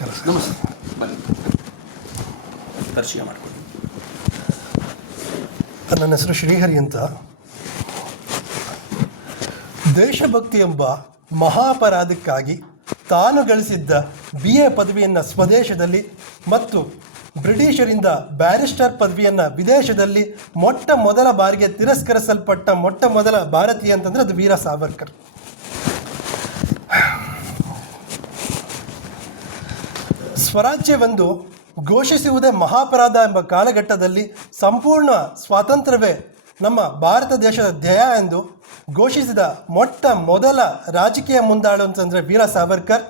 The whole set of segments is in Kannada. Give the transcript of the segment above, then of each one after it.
ನಮಸ್ಕಾರ. ನಮಸ್ತೆ. ಬನ್ನಿ, ಪರಿಚಯ ಮಾಡಿಕೊಳ್ಳಿ. ನನ್ನ ಹೆಸರು ಶ್ರೀಹರಿ ಅಂತ. ದೇಶಭಕ್ತಿ ಎಂಬ ಮಹಾಪರಾಧಕ್ಕಾಗಿ ತಾನು ಗಳಿಸಿದ್ದ BA ಪದವಿಯನ್ನು ಸ್ವದೇಶದಲ್ಲಿ ಮತ್ತು ಬ್ರಿಟಿಷರಿಂದ ಬ್ಯಾರಿಸ್ಟರ್ ಪದವಿಯನ್ನು ವಿದೇಶದಲ್ಲಿ ಮೊಟ್ಟ ಮೊದಲ ಬಾರಿಗೆ ತಿರಸ್ಕರಿಸಲ್ಪಟ್ಟ ಮೊಟ್ಟ ಮೊದಲ ಭಾರತೀಯ ಅಂತಂದರೆ ಅದು ವೀರ ಸಾವರ್ಕರ್. ಸ್ವರಾಜ್ಯವೆಂದು ಘೋಷಿಸುವುದೇ ಮಹಾಪರಾಧ ಎಂಬ ಕಾಲಘಟ್ಟದಲ್ಲಿ ಸಂಪೂರ್ಣ ಸ್ವಾತಂತ್ರ್ಯವೇ ನಮ್ಮ ಭಾರತ ದೇಶದ ಧ್ಯೇಯ ಎಂದು ಘೋಷಿಸಿದ ಮೊಟ್ಟ ಮೊದಲ ರಾಜಕೀಯ ಮುಂದಾಳು ಅಂತಂದರೆ ವೀರ ಸಾವರ್ಕರ್.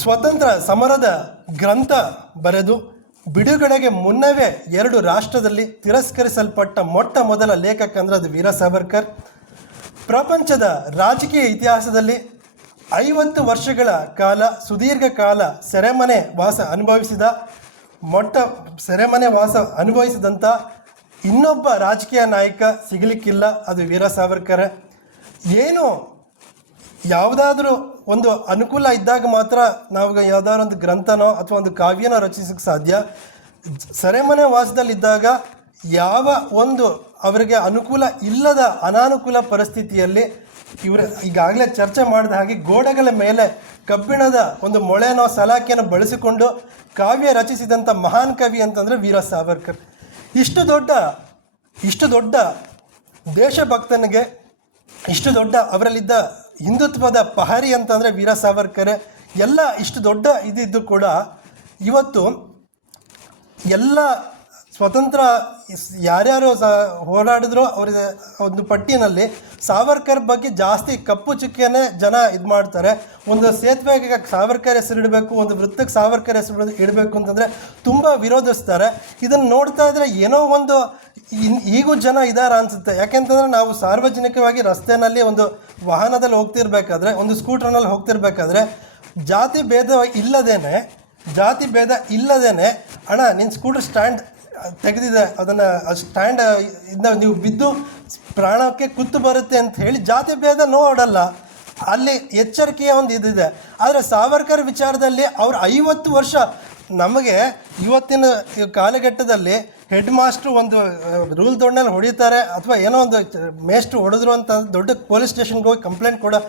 ಸ್ವತಂತ್ರ ಸಮರದ ಗ್ರಂಥ ಬರೆದು ಬಿಡುಗಡೆಗೆ ಮುನ್ನವೇ 2 ರಾಷ್ಟ್ರದಲ್ಲಿ ತಿರಸ್ಕರಿಸಲ್ಪಟ್ಟ ಮೊಟ್ಟ ಮೊದಲ ಲೇಖಕ ಅಂದರೆ ಅದು ವೀರ ಸಾವರ್ಕರ್. ಪ್ರಪಂಚದ ರಾಜಕೀಯ ಇತಿಹಾಸದಲ್ಲಿ 50 ವರ್ಷಗಳ ಕಾಲ ಸುದೀರ್ಘ ಕಾಲ ಸೆರೆಮನೆ ವಾಸ ಅನುಭವಿಸಿದಂಥ ಇನ್ನೊಬ್ಬ ರಾಜಕೀಯ ನಾಯಕ ಸಿಗಲಿಕ್ಕಿಲ್ಲ, ಅದು ವೀರ ಸಾವರ್ಕರ್. ಏನು ಯಾವುದಾದ್ರೂ ಒಂದು ಅನುಕೂಲ ಇದ್ದಾಗ ಮಾತ್ರ ನಾವು ಯಾವುದಾದ್ರು ಒಂದು ಗ್ರಂಥನೋ ಅಥವಾ ಒಂದು ಕಾವ್ಯನೋ ರಚಿಸೋಕ್ಕೆ ಸಾಧ್ಯ. ಸೆರೆಮನೆ ವಾಸದಲ್ಲಿದ್ದಾಗ ಯಾವ ಒಂದು ಅವರಿಗೆ ಅನುಕೂಲ ಇಲ್ಲದ ಅನಾನುಕೂಲ ಪರಿಸ್ಥಿತಿಯಲ್ಲಿ ಇವರು ಈಗಾಗಲೇ ಚರ್ಚೆ ಮಾಡಿದ ಹಾಗೆ ಗೋಡೆಗಳ ಮೇಲೆ ಕಬ್ಬಿಣದ ಒಂದು ಮೊಳೆನೋ ಸಲಾಕೆಯನ್ನು ಬಳಸಿಕೊಂಡು ಕಾವ್ಯ ರಚಿಸಿದಂಥ ಮಹಾನ್ ಕವಿ ಅಂತಂದರೆ ವೀರ ಸಾವರ್ಕರ್. ಇಷ್ಟು ದೊಡ್ಡ ದೇಶಭಕ್ತನಿಗೆ ಇಷ್ಟು ದೊಡ್ಡ ಅವರಲ್ಲಿದ್ದ ಹಿಂದುತ್ವದ ಪಹಾರಿ ಅಂತಂದರೆ ವೀರ ಸಾವರ್ಕರ್. ಎಲ್ಲ ಇಷ್ಟು ದೊಡ್ಡ ಇದಿದ್ದು ಕೂಡ ಇವತ್ತು ಎಲ್ಲ ಸ್ವತಂತ್ರ ಯಾರ್ಯಾರು ಹೋರಾಡಿದ್ರೋ ಅವರಿಗೆ ಒಂದು ಪಟ್ಟಿನಲ್ಲಿ ಸಾವರ್ಕರ್ ಬಗ್ಗೆ ಜಾಸ್ತಿ ಕಪ್ಪು ಚುಕ್ಕಿಯನ್ನೇ ಜನ ಇದು ಮಾಡ್ತಾರೆ. ಒಂದು ಸೇತುವೆಗೆ ಸಾವರ್ಕರ್ ಹೆಸರು ಇಡಬೇಕು, ಒಂದು ವೃತ್ತಕ್ಕೆ ಸಾವರ್ಕರ್ ಹೆಸರು ಇಡಬೇಕು ಅಂತಂದರೆ ತುಂಬ ವಿರೋಧಿಸ್ತಾರೆ. ಇದನ್ನು ನೋಡ್ತಾ ಇದ್ದರೆ ಏನೋ ಒಂದು ಈಗೂ ಜನ ಇದ್ದಾರೆ ಅನಿಸುತ್ತೆ. ಯಾಕೆಂತಂದರೆ ನಾವು ಸಾರ್ವಜನಿಕವಾಗಿ ರಸ್ತೆಯಲ್ಲಿ ಒಂದು ವಾಹನದಲ್ಲಿ ಹೋಗ್ತಿರ್ಬೇಕಾದ್ರೆ, ಒಂದು ಸ್ಕೂಟ್ರ್ನಲ್ಲಿ ಹೋಗ್ತಿರ್ಬೇಕಾದ್ರೆ ಜಾತಿ ಭೇದ ಇಲ್ಲದೇನೆ ಅಣ್ಣ ನಿನ್ನ ಸ್ಕೂಟರ್ ಸ್ಟ್ಯಾಂಡ್ ತೆಗೆದಿದೆ, ಅದನ್ನು ಸ್ಟ್ಯಾಂಡ್ ಇಂದ ನೀವು ಬಿದ್ದು ಪ್ರಾಣಕ್ಕೆ ಕುತ್ತು ಬರುತ್ತೆ ಅಂತ ಹೇಳಿ ಜಾತಿ ಭೇದ ನೋಡಲ್ಲ, ಅಲ್ಲಿ ಎಚ್ಚರಿಕೆಯ ಒಂದು ಇದಿದೆ. ಆದರೆ ಸಾವರ್ಕರ್ ವಿಚಾರದಲ್ಲಿ ಅವರು 50 ವರ್ಷ ನಮಗೆ ಇವತ್ತಿನ ಕಾಲಘಟ್ಟದಲ್ಲಿ ಹೆಡ್ ಮಾಸ್ಟ್ರು ಒಂದು ರೂಲ್ ದೊಡ್ಡಲ್ಲಿ ಹೊಡಿತಾರೆ ಅಥವಾ ಏನೋ ಒಂದು ಮೇಸ್ಟ್ರು ಹೊಡೆದ್ರು ಅಂತ ದೊಡ್ಡ ಪೊಲೀಸ್ ಸ್ಟೇಷನ್ಗೆ ಹೋಗಿ ಕಂಪ್ಲೇಂಟ್ ಕೊಡೋ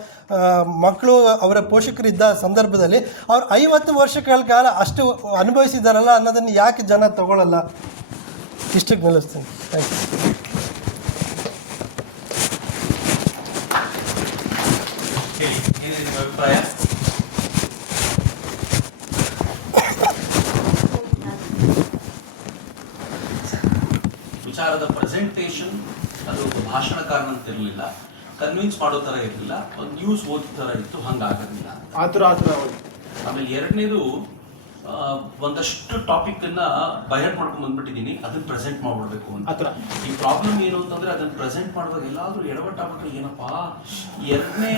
ಮಕ್ಕಳು ಅವರ ಪೋಷಕರಿದ್ದ ಸಂದರ್ಭದಲ್ಲಿ ಅವ್ರು 50 ವರ್ಷಗಳ ಕಾಲ ಅಷ್ಟು ಅನುಭವಿಸಿದಾರಲ್ಲ ಅನ್ನೋದನ್ನು ಯಾಕೆ ಜನ ತಗೊಳ್ಳಲ್ಲ? ಇಷ್ಟಕ್ಕೆ ನಿಲ್ಲಿಸ್ತೀನಿ. Thank you. ಅಭಿಪ್ರಾಯ? ವಿಚಾರದ ಪ್ರೆಸೆಂಟೇಷನ್ ಅದು ಭಾಷಣಕಾರನಂತ ಇರಲಿಲ್ಲ, ಕನ್ವಿನ್ಸ್ ಮಾಡೋ ಥರ ಇರಲಿಲ್ಲ, ಒಂದು ನ್ಯೂಸ್ ಓದೋ ಥರ ಇತ್ತು, ಹಂಗಾಗೋದಿಲ್ಲ ಆಮೇಲೆ ಎರಡನೇದು ಒಂದಷ್ಟು ಟಾಪಿಕ್ ಅನ್ನ ಬೈಹರ್ಟ್ ಮಾಡ್ಕೊಂಡು ಬಂದ್ಬಿಟ್ಟಿದ್ದೀನಿ, ಅದನ್ನ ಪ್ರೆಸೆಂಟ್ ಮಾಡ್ಬಿಡ್ಬೇಕು ಅಂತ. ಈ ಪ್ರಾಬ್ಲಮ್ ಏನು ಅಂತಂದ್ರೆ ಅದನ್ನ ಪ್ರೆಸೆಂಟ್ ಮಾಡುವಾಗ ಎಲ್ಲಾದ್ರೂ ಎಡವಟ್ಟಾಗ್ಬಿಟ್ರೆ ಏನಪ್ಪಾ 2ನೇ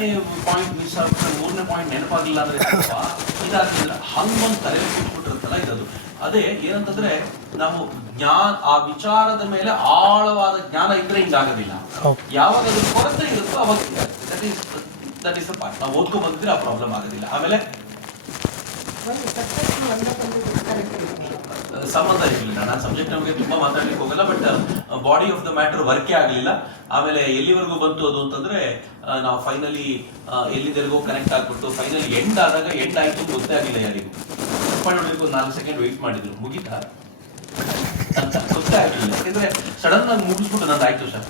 ಪಾಯಿಂಟ್ ಮಿಸ್ ಆಗ್ಬಿಟ್ರೆ 3ನೇ ಪಾಯಿಂಟ್ ನೆನಪಾಗಿಲ್ಲ ಅಂದ್ರೆ ಇದಾಗಿಲ್ಲ, ಹಂಗೊಂದು ತಲೆ ಬಿಟ್ಬಿಟ್ಟಿರುತ್ತಲ್ಲ ಇದದು. ಅದೇ ಏನಂತಂದ್ರೆ ನಾವು ಆ ವಿಚಾರದ ಮೇಲೆ ಆಳವಾದ ಜ್ಞಾನ ಇದ್ರೆ ಹಿಂಗಾಗೋದಿಲ್ಲ. ಯಾವಾಗ ಅದು ಕೊರತೆ ಇರುತ್ತೋ ಅವಾಗ ದಟ್ ಇಸ್ ದ ಪಾಯಿಂಟ್. ನಾವು ಓದ್ಕೊ ಬಂದಿದ್ರೆ ಆ ಪ್ರಾಬ್ಲಮ್ ಆಗೋದಿಲ್ಲ. ಆಮೇಲೆ ಸಂಬಂಧ ಇರಲಿಲ್ಲ, ನಾನು ಸಬ್ಜೆಕ್ಟ್ ನಮಗೆ ತುಂಬಾ ಮಾತಾಡ್ಲಿಕ್ಕೆ ಹೋಗಲ್ಲ, but body of the matter ವರ್ಕೇ ಆಗಲಿಲ್ಲ. ಆಮೇಲೆ ಎಲ್ಲಿವರೆಗೂ ಬಂತು ಅದು ಅಂತಂದ್ರೆ ನಾವು ಫೈನಲಿ ಎಲ್ಲಿದೆರೆಗೂ ಕನೆಕ್ಟ್ ಆಗ್ಬಿಟ್ಟು ಫೈನಲಿ ಎಂಡ್ ಆದಾಗ ಎಂಡ್ ಆಯ್ತು ಗೊತ್ತೇ ಆಗಿಲ್ಲ ಯಾರಿಗೂ. ನೋಡ್ಬೇಕು, 4 ಸೆಕೆಂಡ್ ವೆಯ್ಟ್ ಮಾಡಿದ್ರು, ಮುಗಿತಾ ಅಂತ ಗೊತ್ತೇ ಆಗಿಲ್ಲ. ಯಾಕಂದ್ರೆ ಸಡನ್ ಆಗಿ ಮುಗಿಸ್ಬಿಟ್ಟು ನಂದು ಆಯ್ತು ಸರ್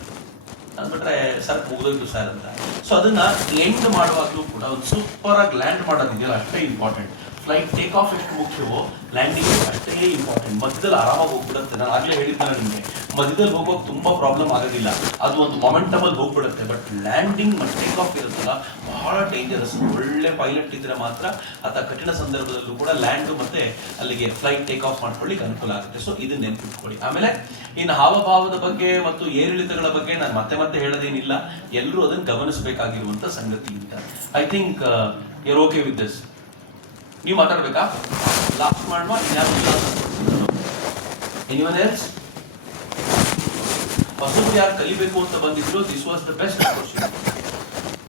ಅಂದ್ಬಿಟ್ರೆ ಸರ್ ಮುಗಿದೋಯ್ತು ಸರ್ ಅಂತ. ಸೊ ಅದನ್ನ ಎಂಡ್ ಮಾಡುವಾಗಲೂ ಕೂಡ ಒಂದು ಸೂಪರ್ ಆಗಿ ಲ್ಯಾಂಡ್ ಮಾಡೋದಿದೆಯಲ್ಲ ಅಷ್ಟೇ ಇಂಪಾರ್ಟೆಂಟ್. ಫ್ಲೈಟ್ ಟೇಕ್ ಆಫ್ ಎಷ್ಟು ಮುಖ್ಯವೋ ಲ್ಯಾಂಡಿಂಗ್ ಅಷ್ಟೇ ಇಂಪಾರ್ಟೆಂಟ್. ಮಧ್ಯದಲ್ಲಿ ಆರಾಮಾಗಿ ಹೋಗ್ಬಿಡುತ್ತೆ. ನಾನು ಆಗಲೇ ಹೇಳಿದ್ನಲ್ಲ ನಿಮಗೆ, ಮಧ್ಯದಲ್ಲಿ ಹೋಗೋಕೆ ತುಂಬಾ ಪ್ರಾಬ್ಲಮ್ ಆಗೋದಿಲ್ಲ, ಅದು ಒಂದು ಮೊಮೆಂಟಮಲ್ಲಿ ಹೋಗ್ಬಿಡುತ್ತೆ. ಬಟ್ ಲ್ಯಾಂಡಿಂಗ್ ಮತ್ತು ಟೇಕ್ ಆಫ್ ಇರುತ್ತಲ್ಲ ಬಹಳ ಡೇಂಜರಸ್. ಒಳ್ಳೆ ಪೈಲಟ್ ಇದ್ರೆ ಮಾತ್ರ ಅಥವಾ ಕಠಿಣ ಸಂದರ್ಭದಲ್ಲೂ ಕೂಡ ಲ್ಯಾಂಡ್ ಮತ್ತೆ ಅಲ್ಲಿಗೆ ಫ್ಲೈಟ್ ಟೇಕ್ ಆಫ್ ಮಾಡ್ಕೊಳ್ಳಿಕ್ಕೆ ಅನುಕೂಲ ಆಗುತ್ತೆ. ಸೊ ಇದನ್ನ ನೆನಪಿಟ್ಕೊಳ್ಳಿ. ಆಮೇಲೆ ಇನ್ನು ಹಾವಭಾವದ ಬಗ್ಗೆ ಮತ್ತು ಏರಿಳಿತಗಳ ಬಗ್ಗೆ ನಾನು ಮತ್ತೆ ಹೇಳೋದೇನಿಲ್ಲ, ಎಲ್ಲರೂ ಅದನ್ನು ಗಮನಿಸಬೇಕಾಗಿರುವಂತ ಸಂಗತಿ ಅಂತ. I think you're okay with this. ನೀವು ಮಾತಾಡ್ಬೇಕಾ? ಲಾಸ್ಟ್ ಮಾಡುವ. Anyone else? ಹೊಸಬ್ರು ಯಾರು ಕಲಿಬೇಕು ಅಂತ ಬಂದಿದ್ರು, this was the best question.